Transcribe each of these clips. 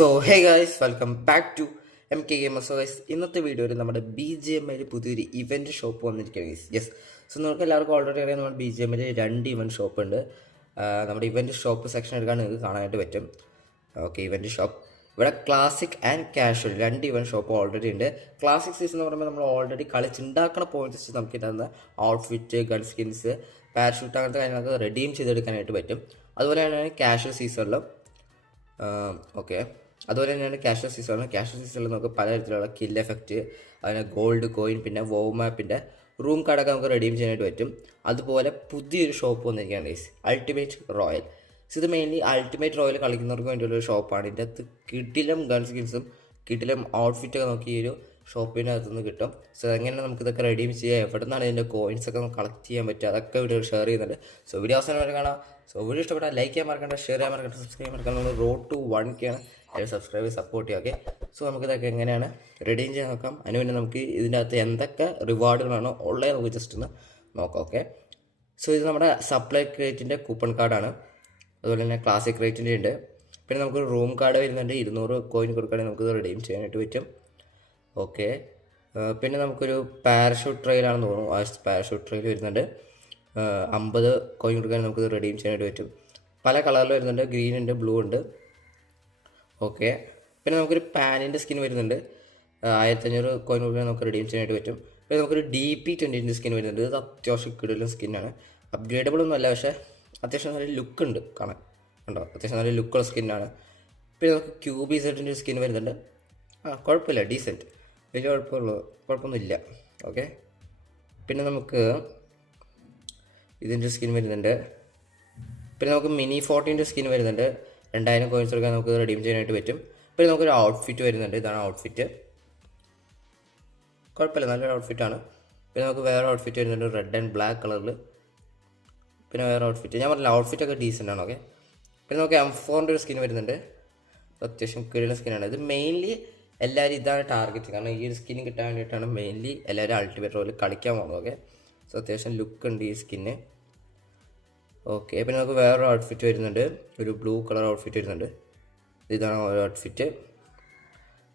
So hey guys, welcome back to MK Gamers. So guys, ഇന്നത്തെ വീഡിയോയിൽ നമ്മുടെ BGMI പുതിയൊരു ഇവൻറ്റ് ഷോപ്പ് വന്നിരിക്കുകയാണ് ഗൈസ്. യെസ്, സോ നിങ്ങൾക്ക് എല്ലാവർക്കും ഓൾറെഡി അറിയാം, നമ്മുടെ BGMI 2 ഇവൻറ്റ് ഷോപ്പ് ഉണ്ട്. നമ്മുടെ ഇവൻറ്റ് ഷോപ്പ് സെക്ഷൻ എടുക്കാൻ നിങ്ങൾക്ക് കാണാനായിട്ട് പറ്റും. ഓക്കെ, ഇവൻറ്റ് ഷോപ്പ് ഇവിടെ classic and casual 2 event shop already ഉണ്ട്. ക്ലാസിക് സീസൺ എന്ന് പറയുമ്പോൾ നമ്മൾ ഓൾറെഡി കളിച്ചുണ്ടാക്കുന്ന പോയിന്റ്സ് നമുക്ക് ഇടുന്ന ഔട്ട്ഫിറ്റ്, ഗൺ സ്കിൻസ്, പാരഷൂട്ട് അങ്ങനത്തെ കാര്യങ്ങളൊക്കെ റെഡീം ചെയ്തെടുക്കാനായിട്ട് പറ്റും. അതുപോലെ തന്നെയാണ് കാഷ്വൽ സീസണിലും ഓക്കെ, അതുപോലെ തന്നെയാണ് കാഷ്വൽ സീസണിൽ നമുക്ക് പലതരത്തിലുള്ള കിൽ എഫക്റ്റ്, അതിന് ഗോൾഡ് കോയിൻ, പിന്നെ വോ മാപ്പിൻ്റെ റൂം കാർഡൊക്കെ നമുക്ക് റെഡീം ചെയ്യാനായിട്ട് പറ്റും. അതുപോലെ പുതിയൊരു ഷോപ്പ് വന്നിരിക്കുകയാണ് ഗൈസ്, അൾട്ടിമേറ്റ് റോയൽ. ഇത് മെയിൻലി അൾട്ടിമേറ്റ് റോയൽ കളിക്കുന്നവർക്ക് വേണ്ടിയുള്ളൊരു ഷോപ്പാണ്. ഇതിൻ്റെ അകത്ത് കിടിലം ഗൺ സ്കിൻസും കിടിലം ഔട്ട്ഫിറ്റൊക്കെ നമുക്ക് ഈ ഒരു ഷോപ്പിൻ്റെ അകത്തുനിന്ന് കിട്ടും. സോ എങ്ങനെയാണ് നമുക്കിതൊക്കെ റെഡീം ചെയ്യുക, എവിടെ നിന്നാണ് ഇതിൻ്റെ കോയിൻസൊക്കെ നമുക്ക് കളക്ട് ചെയ്യാൻ പറ്റുക, അതൊക്കെ വീഡിയോ ഷെയർ ചെയ്യുന്നുണ്ട്. സോ വീഡിയോ അവസാനം വരെ കാണാം. സോ വീഡിയോ ഇഷ്ടപ്പെട്ടാൽ ലൈക്ക് ചെയ്യാൻ മറക്കണ്ട, ഷെയർ ചെയ്യാൻ മറക്കണ്ട, സബ്സ്ക്രൈബ് ചെയ്യാൻ മറക്കണ്ട. നമ്മൾ റോഡ് ടു 1K ആണ്. എല്ലാവരും സബ്സ്ക്രൈബ് ചെയ്ത് സപ്പോർട്ട് ചെയ്യുക. ഓക്കെ, സോ നമുക്കിതൊക്കെ എങ്ങനെയാണ് റെഡീം ചെയ്യാൻ നോക്കാം. അതിന് പിന്നെ നമുക്ക് ഇതിൻ്റെ അകത്ത് എന്തൊക്കെ റിവാർഡുകളാണോ ഉള്ളത് നമുക്ക് ജസ്റ്റ് ഒന്ന് നോക്കാം. ഓക്കെ, സോ ഇത് നമ്മുടെ സപ്ലൈ ക്രേറ്റിൻ്റെ കൂപ്പൺ കാർഡാണ്. അതുപോലെ തന്നെ ക്ലാസിക് റേറ്റിൻ്റെ ഉണ്ട്. പിന്നെ നമുക്ക് റൂം കാർഡ് വരുന്നുണ്ട്. 200 കോയിൻ കൊടുക്കുകയാണെങ്കിൽ നമുക്കിത് റിഡീം ചെയ്യാനായിട്ട് പറ്റും. ഓക്കെ, പിന്നെ നമുക്കൊരു പാരഷൂട്ട് ട്രെയിലാണെന്ന് തോന്നുന്നു. ആ പാരഷൂട്ട് ട്രെയിൽ വരുന്നുണ്ട്. 50 കോയിൻ കൊടുക്കുകയാണെങ്കിൽ നമുക്കിത് റിഡീം ചെയ്യാനായിട്ട് പറ്റും. പല കളറിൽ വരുന്നുണ്ട്, ഗ്രീൻ ഉണ്ട്, ബ്ലൂ ഉണ്ട്. ഓക്കെ, പിന്നെ നമുക്കൊരു പാനിൻ്റെ സ്കിൻ വരുന്നുണ്ട്. 1500 കോയിൻ കൊടുക്കുകയാണെങ്കിൽ നമുക്ക് റിഡീം ചെയ്യാനായിട്ട് പറ്റും. പിന്നെ നമുക്കൊരു DP20 സ്കിൻ വരുന്നുണ്ട്. ഇത് അത്യാവശ്യം കിടലും സ്കിന്നാണ്. അപ്ഗ്രേഡബിൾ ഒന്നും അല്ല, പക്ഷേ അത്യാവശ്യം നല്ല ലുക്ക് ഉണ്ട് കാണാൻ. ഉണ്ടോ, അത്യാവശ്യം നല്ല ലുക്കുള്ള സ്കിന്നാണ്. പിന്നെ നമുക്ക് QBZ സ്കിൻ വരുന്നുണ്ട്. കുഴപ്പമില്ല, ഡീസൻറ്റ്, വലിയ കുഴപ്പമൊന്നുമില്ല. ഓക്കെ, പിന്നെ നമുക്ക് ഇതിൻ്റെ സ്കിൻ വരുന്നുണ്ട്. പിന്നെ നമുക്ക് മിനി 40 സ്കിൻ വരുന്നുണ്ട്. 2000 കോയിൻസ് എടുക്കാൻ നമുക്ക് റെഡീം ചെയ്യാനായിട്ട് പറ്റും. പിന്നെ നമുക്കൊരു ഔട്ട്ഫിറ്റ് വരുന്നുണ്ട്. ഇതാണ് ഔട്ട്ഫിറ്റ്, കുഴപ്പമില്ല, നല്ലൊരു ഔട്ട്ഫിറ്റാണ്. പിന്നെ നമുക്ക് വേറെ ഔട്ട്ഫിറ്റ് വരുന്നുണ്ട്, റെഡ് ആൻഡ് ബ്ലാക്ക് കളറിൽ. പിന്നെ വേറെ ഔട്ട്ഫിറ്റ്, ഞാൻ പറഞ്ഞില്ല ഔട്ട്ഫിറ്റൊക്കെ ഡീസൻ്റ് ആണ്. ഓക്കെ, പിന്നെ നമുക്ക് M4 ഒരു സ്കിൻ വരുന്നുണ്ട്. അത്യാവശ്യം കിഴിയുള്ള സ്കിന്നാണ്. ഇത് മെയിൻലി എല്ലാവരും ഇതാണ് ടാർഗറ്റ്, കാരണം ഈ ഒരു സ്കിൻ കിട്ടാൻ വേണ്ടിയിട്ടാണ് മെയിൻലി എല്ലാവരും അൾട്ടിമേറ്റ് റോയിൽ കളിക്കാൻ പോകുന്നത്. ഓക്കെ, സോ അത്യാവശ്യം ലുക്ക് ഉണ്ട് ഈ സ്കിന്ന്. ഓക്കെ, പിന്നെ നമുക്ക് വേറൊരു ഔട്ട്ഫിറ്റ് വരുന്നുണ്ട്, ഒരു ബ്ലൂ കളർ ഔട്ട്ഫിറ്റ് വരുന്നുണ്ട്. ഇതാണ് ഒരു ഔട്ട്ഫിറ്റ്,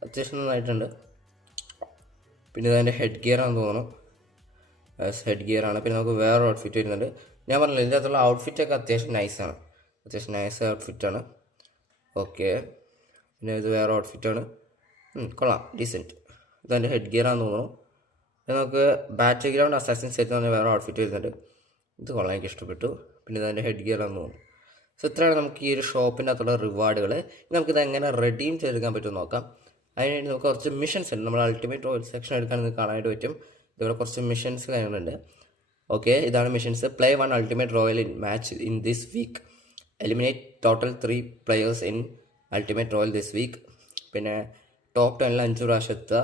അത്യാവശ്യം നന്നായിട്ടുണ്ട്. പിന്നെ ഇതതിൻ്റെ ഹെഡ് ഗിയർ ആണെന്ന് തോന്നുന്നു. ഹെഡ് ഗിയർ ആണ്. പിന്നെ നമുക്ക് വേറൊരു ഔട്ട്ഫിറ്റ് വരുന്നുണ്ട്. ഞാൻ പറഞ്ഞില്ല, ഇതിൻ്റെ അകത്തുള്ള ഔട്ട്ഫിറ്റൊക്കെ അത്യാവശ്യം നൈസാണ്, അത്യാവശ്യം നൈസ് ഔട്ട്ഫിറ്റാണ്. ഓക്കെ, പിന്നെ ഇത് വേറെ ഔട്ട്ഫിറ്റാണ്. കൊള്ളാം, ഡീസൻറ്റ്. ഇതെൻ്റെ ഹെഡ് ഗിയർ ആണെന്ന് തോന്നുന്നു. പിന്നെ നമുക്ക് ബാറ്റിൽ ഗ്രൗണ്ട് അസാസിൻ സെറ്റ് എന്ന് പറഞ്ഞാൽ വേറെ ഔട്ട്ഫിറ്റ് വരുന്നുണ്ട്. ഇത് കൊള്ളാം, എനിക്ക് ഇഷ്ടപ്പെട്ടു. പിന്നെ ഇതെൻ്റെ ഹെഡ് ഗിയർ ആണെന്ന് തോന്നുന്നു. സോ ഇത്രയാണ് നമുക്ക് ഈ ഒരു ഷോപ്പിൻ്റെ അകത്തുള്ള റിവാർഡുകൾ. നമുക്കിത് എങ്ങനെ റെഡീം ചെയ്തെടുക്കാൻ പറ്റുമെന്ന് നോക്കാം. അതിനുവേണ്ടി നമുക്ക് കുറച്ച് മിഷൻസ് ഉണ്ട്. നമ്മൾ അൾട്ടിമേറ്റ് റോയൽ സെക്ഷൻ എടുക്കാൻ നിങ്ങൾക്ക് കാണാനായിട്ട് പറ്റും. ഇവിടെ കുറച്ച് മിഷൻസ് കാര്യങ്ങളുണ്ട്. ഓക്കെ, ഇതാണ് missions. Play 1 ultimate royale in match in this week. Eliminate total 3 players in ultimate royale this week. പിന്നെ ടോപ്പ് 10 5 പ്രാവശ്യം എത്തുക.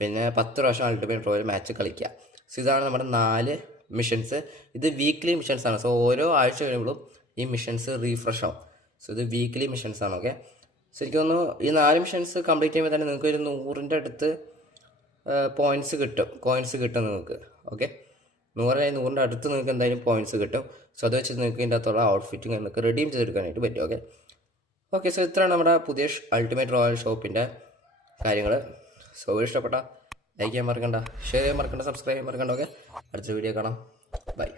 പിന്നെ 10 പ്രാവശ്യം അൾട്ടിമേറ്റ് റോയൽ മാച്ച് കളിക്കുക. സോ ഇതാണ് നമ്മുടെ 4 മിഷൻസ്. ഇത് വീക്ക്ലി മിഷൻസാണ്. സോ ഓരോ ആഴ്ച കഴിയുമ്പോഴും ഈ മിഷൻസ് റീഫ്രഷ് ആവും. സോ ഇത് വീക്ക്ലി മിഷൻസാണ്. ഓക്കെ, സോ എനിക്ക് തോന്നുന്നു ഈ 4 മിഷൻസ് കംപ്ലീറ്റ് ചെയ്യുമ്പോൾ തന്നെ നിങ്ങൾക്ക് ഒരു 100ൻ്റെ അടുത്ത് കോയിൻസ് കിട്ടും നിങ്ങൾക്ക്. ഓക്കെ, 100ൻ്റെ അടുത്ത് നിങ്ങൾക്ക് എന്തായാലും പോയിൻറ്റ്സ് കിട്ടും. സോ അത് വെച്ച് നിങ്ങൾക്ക് ഇതിൻ്റെ അകത്തുള്ള ഔട്ട്ഫിറ്റിംഗ് നിങ്ങൾക്ക് റെഡീം ചെയ്തെടുക്കാനായിട്ട് പറ്റും. ഓക്കെ, സോ ഇത്രയാണ് നമ്മുടെ പുതിയ അൾട്ടിമേറ്റ് റോയൽ ഷോപ്പിൻ്റെ കാര്യങ്ങൾ. സോ ഇഷ്ടപ്പെട്ട ലൈക്ക് ചെയ്യാൻ മറക്കണ്ട, ഷെയർ ചെയ്യാൻ മറക്കണ്ട, സബ്സ്ക്രൈബ് ചെയ്യാൻ മറക്കണ്ട. ഓക്കെ, അടുത്ത വീഡിയോ കാണാം. ബൈ.